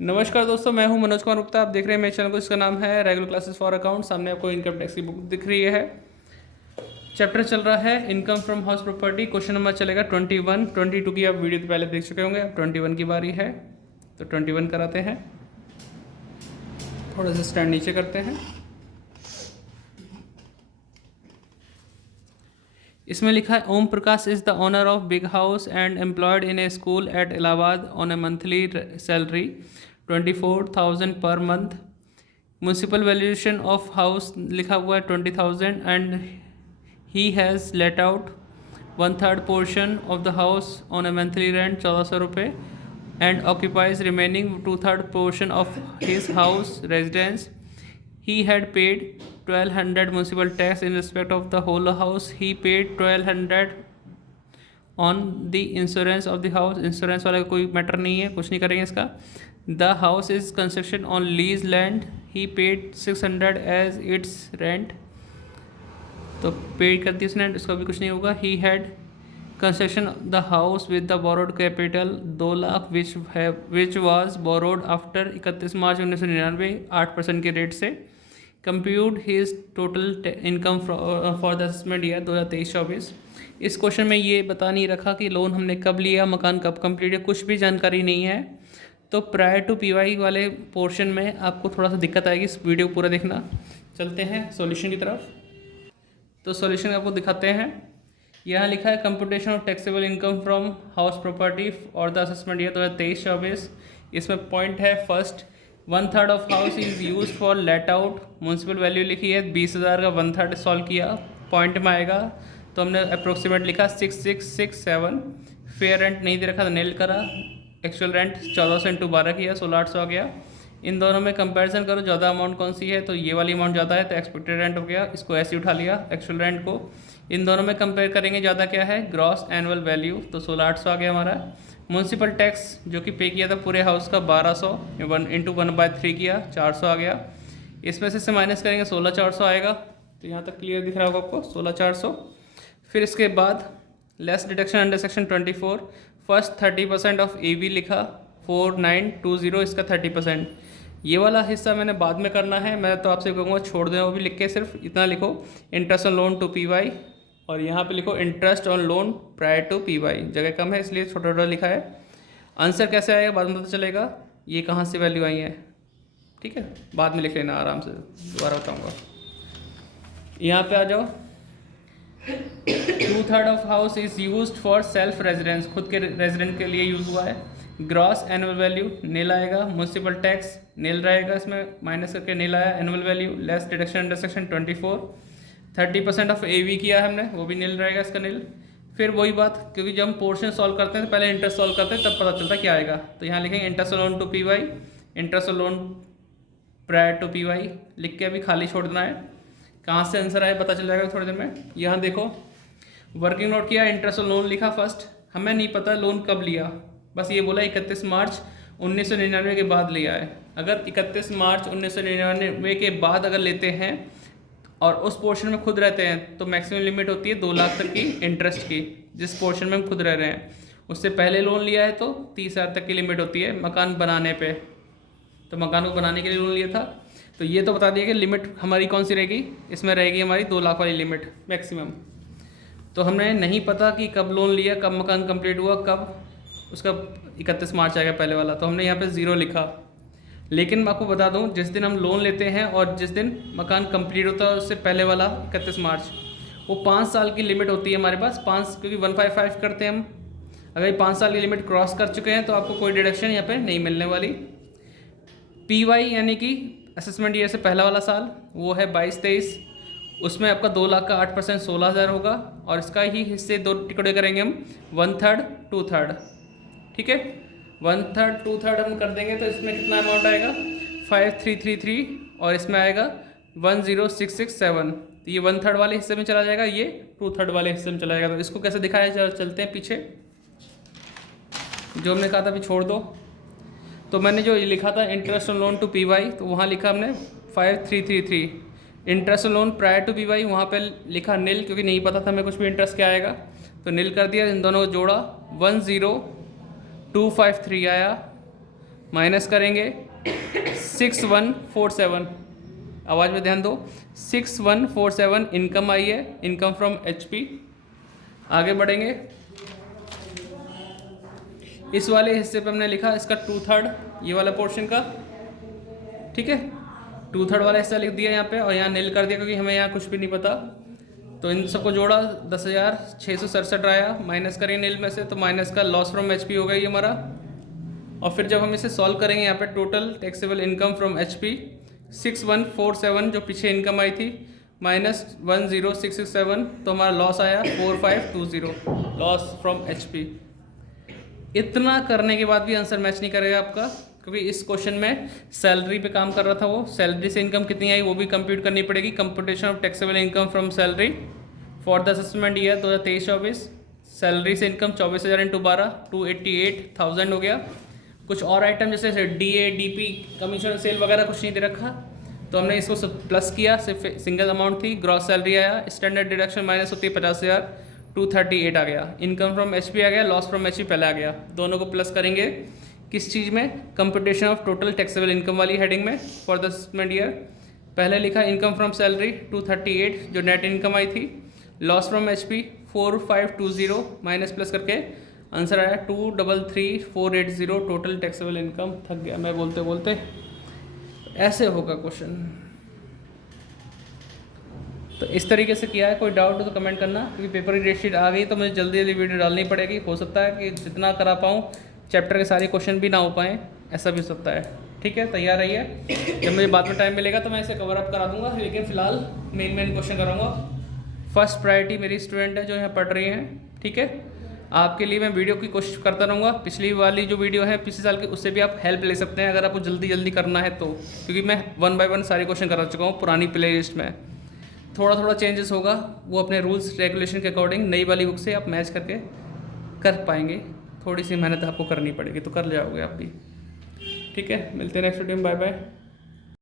नमस्कार दोस्तों, मैं हूं मनोज कुमार गुप्ता। आप देख रहे हैं मेरे चैनल को, इसका नाम है रेगुलर क्लासेस फॉर अकाउंट। सामने आपको इनकम टैक्स की बुक दिख रही है। चैप्टर चल रहा है income from house property. Question number चलेगा 21। 22 की आप वीडियो तो पहले देख चुके होंगे, अब 21 की बारी है। तो 21 कराते हैं। थोड़ा सा स्टैंड नीचे करते हैं। इसमें लिखा है Om Prakash is the owner of big house and employed in a school at Allahabad on a monthly salary 24,000 per month. Municipal valuation of house लिखा हुआ है 20,000 and he has let out 1/3 portion of the house on a monthly rent 1400 रुपये and occupies remaining 2/3 portion of his house residence. He had paid 1,200 municipal tax in respect of the whole house. He paid 1,200 on the insurance of the house. Insurance वाला कोई matter नहीं है, कुछ नहीं करेंगे इसका। The house is construction on lease land. He paid 600 as its rent. तो paid कर दी उसने, उसका भी कुछ नहीं होगा। He had construction the house with the borrowed capital 2 lakh which was borrowed after 31 मार्च 1999 8% के रेट से। Compute his total income for the assessment year 2023-24। इस क्वेश्चन में ये बता नहीं रखा कि लोन हमने कब लिया, मकान कब कंप्लीट है, कुछ भी जानकारी नहीं है। तो प्रायर टू पीवाई वाले पोर्शन में आपको थोड़ा सा दिक्कत आएगी। इस वीडियो को पूरा देखना। चलते हैं सॉल्यूशन की तरफ। तो सॉल्यूशन आपको दिखाते हैं। यहाँ लिखा है computation of taxable income from house property और द असेसमेंट ईयर 2023-24। इसमें पॉइंट है first, 1/3 of house is use for let out. Municipal value लिखी है 20,000 का 1/3 सॉल्व किया, पॉइंट में आएगा। तो हमने अप्रोक्सीमेट लिखा 6667। फेयर रेंट नहीं दे रखा तो नील करा। एक्चुअल रेंट 1400 × 12 किया, 16,800 आ गया। इन दोनों में कंपैरिजन करो, ज़्यादा अमाउंट कौन सी है, तो ये वाली अमाउंट ज़्यादा है तो एक्सपेक्टेड रेंट हो गया, इसको ऐसे उठा लिया एक्चुअल रेंट को। इन दोनों में कंपेयर करेंगे, ज़्यादा क्या है, ग्रॉस एनुअल वैल्यू, तो 16,800 आ गया हमारा। म्यूनसिपल टैक्स जो कि पे किया था पूरे हाउस का 1200 × 1/3 किया, 400 आ गया। इसमें से माइनस करेंगे 16,400 आएगा। तो यहाँ तक क्लियर दिख रहा होगा आपको, 16,400। फिर इसके बाद less deduction under section 24। First 30% of AV लिखा 4920, इसका 30%। ये वाला हिस्सा मैंने बाद में करना है, मैं तो आपसे कहूँगा छोड़ दें, वो भी लिख के सिर्फ इतना लिखो, interest on loan to PY, और यहाँ पे लिखो interest on loan prior to PY। जगह कम है इसलिए छोटा छोटा लिखा है। आंसर कैसे आएगा बाद में पता चलेगा, ये कहाँ से वैल्यू आई है, ठीक है, बाद में लिख लेना आराम से, दोबारा बताऊँगा। यहाँ पे आ जाओ। 2/3 of house is used for self residence, खुद के रेजिडेंट के लिए यूज़ हुआ है। ग्रॉस एनुअल वैल्यू नील आएगा, म्यूनसिपल टैक्स नील रहेगा, इसमें माइनस करके नील आया। Annual value less deduction under section 24। 30% of AV किया हमने, वो भी नील रहेगा, इसका नील। फिर वही बात, क्योंकि जब हम पोर्शन सॉल्व करते हैं तो पहले इंटरेस्ट सॉल्व करते हैं, तब पता चलता क्या आएगा। तो यहाँ लिखेंगे interest loan to PY, interest loan prior to PY लिख के अभी खाली छोड़ देना है। कहाँ से आंसर आए पता चल जाएगा थोड़ी देर में। यहाँ देखो वर्किंग नोट किया, इंटरेस्ट लोन लिखा फर्स्ट, हमें नहीं पता लोन कब लिया, बस ये बोला 31 मार्च 1999 के बाद लिया है। अगर 31 मार्च 1999 के बाद अगर लेते हैं और उस पोर्शन में खुद रहते हैं तो मैक्सिमम लिमिट होती है 2 लाख तक की इंटरेस्ट की, जिस पोर्शन में हम खुद रह रहे हैं। उससे पहले लोन लिया है तो 30,000 तक की लिमिट होती है मकान बनाने पे, तो मकान को बनाने के लिए लोन लिया था। तो ये तो बता दिया कि लिमिट हमारी कौन सी रहेगी, इसमें रहेगी हमारी 2 लाख वाली लिमिट मैक्सिमम। तो हमने नहीं पता कि कब लोन लिया, कब मकान कंप्लीट हुआ, कब उसका 31 मार्च आएगा पहले वाला, तो हमने यहाँ पे 0 लिखा। लेकिन मैं आपको बता दूँ, जिस दिन हम लोन लेते हैं और जिस दिन मकान कंप्लीट होता है उससे पहले वाला 31 मार्च, वो 5 साल की लिमिट होती है हमारे पास। 5 क्योंकि 155 करते हैं हम, अगर ये 5 साल की लिमिट क्रॉस कर चुके हैं तो आपको कोई डिडक्शन यहाँ पे नहीं मिलने वाली। PY यानी कि असेसमेंट ईयर से पहला वाला साल, वो है 22-23, उसमें आपका 2 लाख का 8% 16,000 होगा, और इसका ही हिस्से 2 टुकड़े करेंगे हम, 1/3 2/3, ठीक है। 1/3 2/3 हम कर देंगे तो इसमें कितना अमाउंट आएगा 5333, और इसमें आएगा 10667। तो ये 1/3 वाले हिस्से में चला जाएगा, ये 2/3 वाले हिस्से में चला जाएगा। तो इसको कैसे दिखाया, चलते हैं पीछे, जो हमने कहा था अभी छोड़ दो। तो मैंने जो ये लिखा था इंटरेस्ट लोन टू PY, तो वहाँ लिखा हमने 5333। Interest loan prior to PY वहाँ पे लिखा नील, क्योंकि नहीं पता था हमें कुछ भी इंटरेस्ट क्या आएगा, तो नील कर दिया। इन दोनों को जोड़ा 10253 आया। माइनस करेंगे 6147, आवाज़ में ध्यान दो, 6147 इनकम आई है, इनकम फ्रॉम HP। आगे बढ़ेंगे, इस वाले हिस्से पे हमने लिखा इसका 2/3, ये वाला पोर्शन का, ठीक है, 2/3 वाला हिस्सा लिख दिया यहाँ पे और यहाँ नील कर दिया क्योंकि हमें यहाँ कुछ भी नहीं पता। तो इन सबको जोड़ा 10,667 आया, माइनस करें नील में से तो माइनस का लॉस फ्रॉम HP हो गया ये हमारा। और फिर जब हम इसे सॉल्व करेंगे यहाँ पे total taxable income from HP 6147 जो पीछे इनकम आई थी माइनस 10667, तो हमारा लॉस आया 4520, लॉस फ्रॉम HP। इतना करने के बाद भी आंसर मैच नहीं करेगा आपका, क्योंकि इस क्वेश्चन में सैलरी पे काम कर रहा था वो, सैलरी से इनकम कितनी आई वो भी कंप्यूट करनी पड़ेगी। Computation of taxable income from salary for the assessment year 2023-24, salary से इनकम 24,000 इंटू 12 288,000 हो गया। कुछ और आइटम जैसे DA DP कमीशन सेल वगैरह कुछ नहीं दे रखा, तो हमने इसको सब प्लस किया, सिर्फ सिंगल अमाउंट थी, ग्रॉस सैलरी आया, स्टैंडर्ड डिडक्शन माइनस होती है 50,000, 238 आ गया, इनकम फ्रॉम HP आ गया, लॉस फ्रॉम HP पहले आ गया। दोनों को प्लस करेंगे किस चीज़ में, computation of total taxable income वाली हेडिंग में फॉर द असेसमेंट ईयर। पहले लिखा इनकम फ्रॉम सैलरी 238 जो नेट इनकम आई थी, loss from HP 4520 minus plus करके आंसर आया 233,480 टोटल टैक्सेबल इनकम। थक गया मैं बोलते बोलते, ऐसे होगा क्वेश्चन। तो इस तरीके से किया है, कोई डाउट हो तो कमेंट करना, क्योंकि पेपर की डेट शीट आ गई तो मुझे जल्दी जल्दी वीडियो डालनी पड़ेगी। हो सकता है कि जितना करा पाऊँ चैप्टर के सारे क्वेश्चन भी ना हो पाएँ, ऐसा भी हो सकता है। ठीक है, तैयार रहिए, जब मुझे बाद में टाइम मिलेगा तो मैं इसे कवर अप करा दूंगा, लेकिन फिलहाल मेन क्वेश्चन कराऊंगा। फर्स्ट प्रायोरिटी मेरी स्टूडेंट है जो यहाँ पढ़ रही हैं, ठीक है। आपके लिए मैं वीडियो की कोशिश करता रहूँगा, पिछली वाली जो वीडियो है पिछले साल की उससे भी आप हेल्प ले सकते हैं अगर आपको जल्दी जल्दी करना है तो, क्योंकि मैं 1 बाय 1 सारे क्वेश्चन करा चुका हूँ पुरानी प्ले लिस्ट में। थोड़ा थोड़ा चेंजेस होगा, वो अपने रूल्स रेगुलेशन के अकॉर्डिंग नई वाली बुक से आप मैच करके कर पाएंगे। थोड़ी सी मेहनत आपको करनी पड़ेगी तो कर जाओगे आप भी। ठीक है, मिलते हैं नेक्स्ट वीडियो में, बाय बाय।